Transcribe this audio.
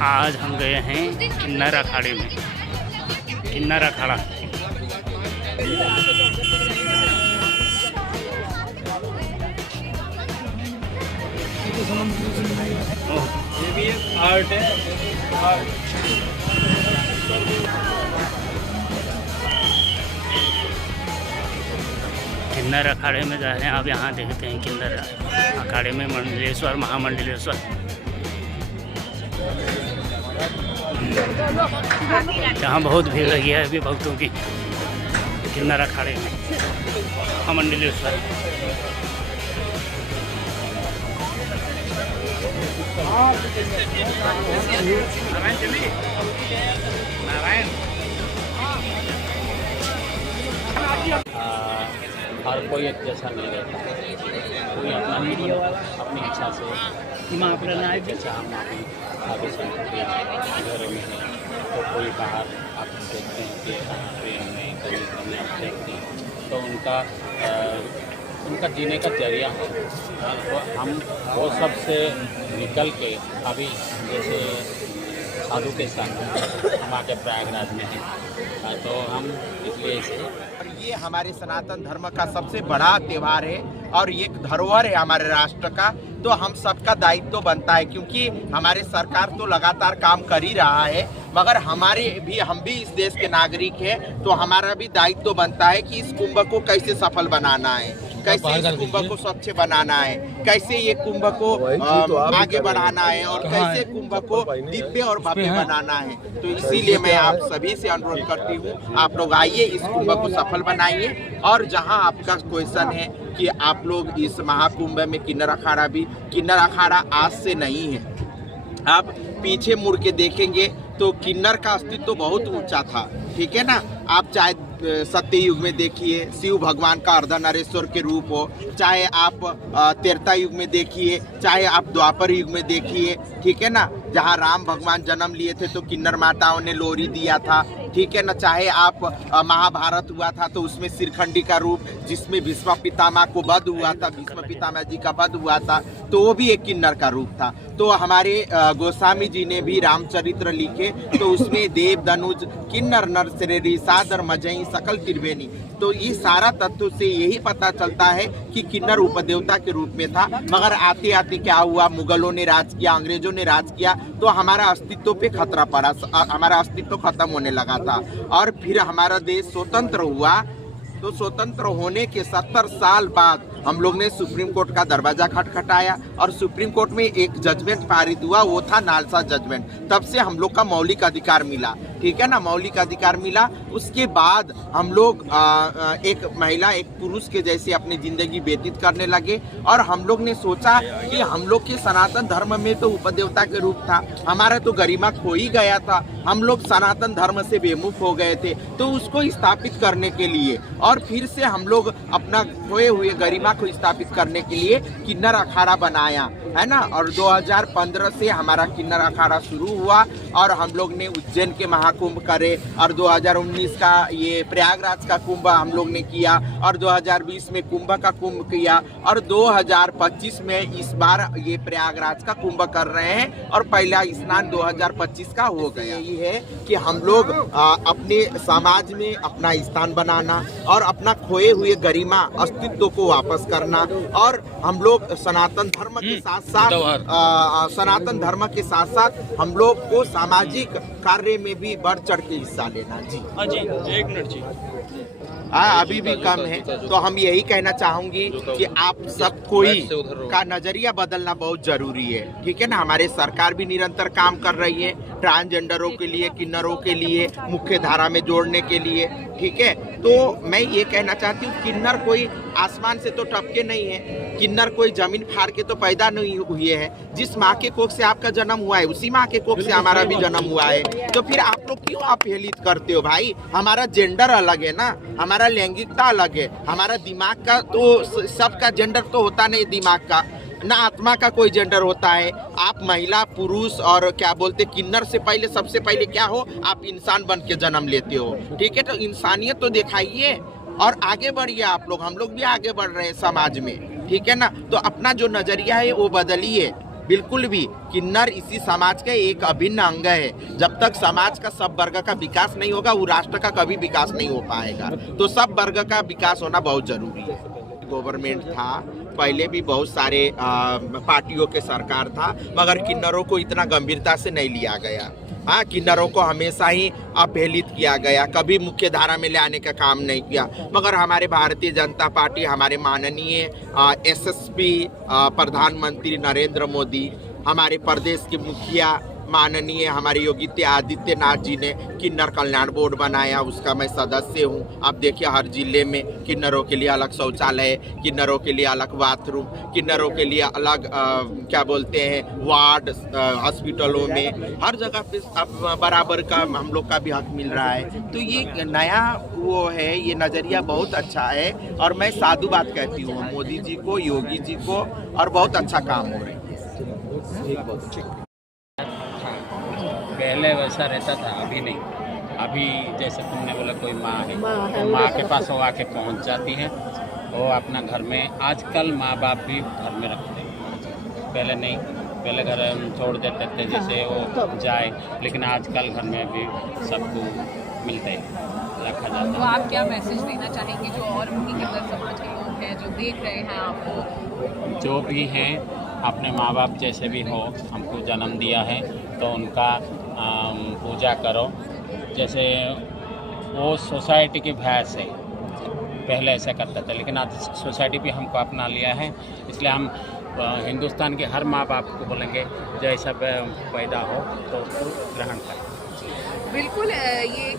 आज हम गए हैं किन्नर अखाड़े में। किन्नर अखाड़ा ये भी एक आर्ट है। किन्नर अखाड़े में जा रहे हैं। अब यहाँ देखते हैं किन्नर अखाड़े में मंडलेश्वर महामंडलेश्वर। यहाँ बहुत भीड़ लगी है अभी भक्तों की। किन्नर अखाड़े में महामंडलेश्वर। हर कोई एक जैसा नहीं रहता, कोई अपना अपनी इच्छा से जैसा हम अपनी साधु संत के घर में हैं, तो कोई बाहर आप देखते हैं कि ट्रेन में कहीं आप देखते हैं तो उनका जीने का जरिया है। तो हम वो सब से निकल के अभी जैसे साधु के साथ हम आके प्रयागराज में हैं, तो हम इसलिए इसे ये हमारे सनातन धर्म का सबसे बड़ा त्योहार है और एक धरोहर है हमारे राष्ट्र का। तो हम सबका दायित्व तो बनता है, क्योंकि हमारे सरकार तो लगातार काम कर ही रहा है, मगर हम भी इस देश के नागरिक हैं, तो हमारा भी दायित्व तो बनता है कि इस कुंभ को कैसे सफल बनाना है, कैसे इस कुंभ को स्वच्छ बनाना है, कैसे ये कुंभ को आगे बढ़ाना है और कैसे कुंभ को दिव्य और भव्य बनाना है। तो इसीलिए मैं आप सभी से अनुरोध करती हूँ, आप लोग आइए, इस कुंभ को सफल बनाइए। और जहाँ आपका क्वेश्चन है कि आप लोग इस महाकुंभ में किन्नर अखाड़ा आज से नहीं है, आप पीछे मुड़ के देखेंगे तो किन्नर का अस्तित्व तो बहुत ऊंचा था, ठीक है ना। आप चाहे सत्य युग में देखिए, शिव भगवान का अर्धनारेश्वर के रूप हो, चाहे आप त्रेता युग में देखिए, चाहे आप द्वापर युग में देखिए, ठीक है ना, जहाँ राम भगवान जन्म लिए थे तो किन्नर माताओं ने लोरी दिया था, ठीक है ना। चाहे आप महाभारत हुआ था तो उसमें सिरखंडी का रूप, जिसमें भीष्म पितामह को वध हुआ था, भीष्म पितामह जी का वध हुआ था, तो वो भी एक किन्नर का रूप था। तो हमारे गोस्वामी जी ने भी रामचरित्र लिखे, तो उसमें देव धनुज किन्नर नर श्रेणी सादर मजई सकल त्रिवेणी। तो ये सारा तत्व से यही पता चलता है कि किन्नर उपदेवता के रूप में था। मगर आते आते क्या हुआ, मुगलों ने राज किया, अंग्रेजों ने राज किया, तो हमारा अस्तित्व पे खतरा पड़ा, हमारा अस्तित्व खत्म होने लगा था। और फिर हमारा देश स्वतंत्र हुआ, तो स्वतंत्र होने के 70 साल बाद हम लोग ने सुप्रीम कोर्ट का दरवाजा खटखटाया और सुप्रीम कोर्ट में एक जजमेंट पारित हुआ, वो था नालसा जजमेंट। तब से हम लोग का मौलिक अधिकार मिला, ठीक है ना, मौलिक अधिकार मिला। उसके बाद हम लोग एक महिला एक पुरुष के जैसे अपनी जिंदगी व्यतीत करने लगे और हम लोग ने सोचा कि हम लोग के सनातन धर्म में तो उपदेवता के रूप था, हमारा तो गरिमा खो ही गया था, हम लोग सनातन धर्म से बेमुख हो गए थे। तो उसको स्थापित करने के लिए और फिर से हम लोग अपना खोए हुए गरिमा को स्थापित करने के लिए किन्नर अखाड़ा बनाया, है ना। और 2015 से हमारा किन्नर अखाड़ा शुरू हुआ और हम लोग ने उज्जैन के महाकुंभ करे और 2019 का ये प्रयागराज का कुंभ हम लोग ने किया और 2020 में कुंभ का कुंभ किया और 2025 में इस बार ये प्रयागराज का कुंभ कर रहे हैं और पहला स्नान 2025 का हो गया। यही है कि हम लोग अपने समाज में अपना स्थान बनाना और अपना खोए हुए गरिमा अस्तित्व को वापस करना, और हम लोग सनातन धर्म के साथ हम लोग को सामाजिक कार्य में भी बढ़ चढ़ के हिस्सा लेना। जी हाँ जी, 1 मिनट जी। अभी भी कम है, तो हम यही कहना चाहूंगी कि आप सब कोई का नजरिया बदलना बहुत जरूरी है, ठीक है ना। हमारे सरकार भी निरंतर काम कर रही है ट्रांसजेंडरों के लिए, किन्नरों के लिए, मुख्य धारा में जोड़ने के लिए, ठीक है। तो मैं ये कहना चाहती हूँ, किन्नर कोई आसमान से तो टपके नहीं है, किन्नर कोई जमीन फाड़ के तो पैदा नहीं हुए हैं। जिस माँ के कोख से आपका जन्म हुआ है उसी माँ के कोख से हमारा भी जन्म हुआ है। तो फिर आप लोग क्यों अपहेलित करते हो भाई? हमारा जेंडर अलग है ना, हमारा लैंगिकता अलग है, हमारा दिमाग का तो सबका जेंडर तो होता नहीं, दिमाग का ना आत्मा का कोई जेंडर होता है। आप महिला पुरुष और क्या बोलते किन्नर से पहले सबसे पहले क्या हो, आप इंसान बन के जन्म लेते हो, ठीक है। तो इंसानियत तो दिखाइए और आगे बढ़िए आप लोग, हम लोग भी आगे बढ़ रहे हैं समाज में, ठीक है ना। तो अपना जो नजरिया है वो बदलिए, बिल्कुल भी किन्नर इसी समाज का एक अभिन्न अंग है। जब तक समाज का सब वर्ग का विकास नहीं होगा, वो राष्ट्र का कभी विकास नहीं हो पाएगा। तो सब वर्ग का विकास होना बहुत जरूरी है। गवर्नमेंट था, पहले भी बहुत सारे पार्टियों के सरकार था, मगर किन्नरों को इतना गंभीरता से नहीं लिया गया। हाँ, किन्नरों को हमेशा ही अवहेलित किया गया, कभी मुख्य धारा में ले आने का काम नहीं किया। मगर हमारे भारतीय जनता पार्टी, हमारे माननीय एसएसपी प्रधानमंत्री नरेंद्र मोदी, हमारे प्रदेश के मुखिया माननीय हमारे योगी आदित्यनाथ जी ने किन्नर कल्याण बोर्ड बनाया, उसका मैं सदस्य हूँ। अब देखिए हर जिले में किन्नरों के लिए अलग शौचालय, किन्नरों के लिए अलग बाथरूम, किन्नरों के लिए अलग क्या बोलते हैं वार्ड, हॉस्पिटलों में हर जगह पे अब बराबर का हम लोग का भी हक मिल रहा है। तो ये नया वो है, ये नज़रिया बहुत अच्छा है और मैं साधुवाद कहती हूँ मोदी जी को, योगी जी को, और बहुत अच्छा काम हो रहा है। पहले वैसा रहता था, अभी नहीं। अभी जैसे तुमने बोला कोई माँ है, तो माँ के पास वो आके पहुँच जाती है, वो अपना घर में। आजकल माँ बाप भी घर में रखते हैं, पहले नहीं, पहले घर छोड़ देते थे जैसे वो जाए, लेकिन आजकल घर में भी सबको मिलते रखा जाता है। तो आप क्या मैसेज देना चाहेंगे जो और भी किन्नर समाज के लोग हैं जो देख रहे हैं आपको? जो भी हैं, अपने माँ बाप जैसे भी हो, हमको जन्म दिया है तो उनका पूजा करो। जैसे वो सोसाइटी की भैंस है, पहले ऐसा करता था, लेकिन आज सोसाइटी भी हमको अपना लिया है। इसलिए हम हिंदुस्तान के हर माँ बाप को बोलेंगे जैसा पैदा हो तो उसको ग्रहण करें। बिल्कुल, ये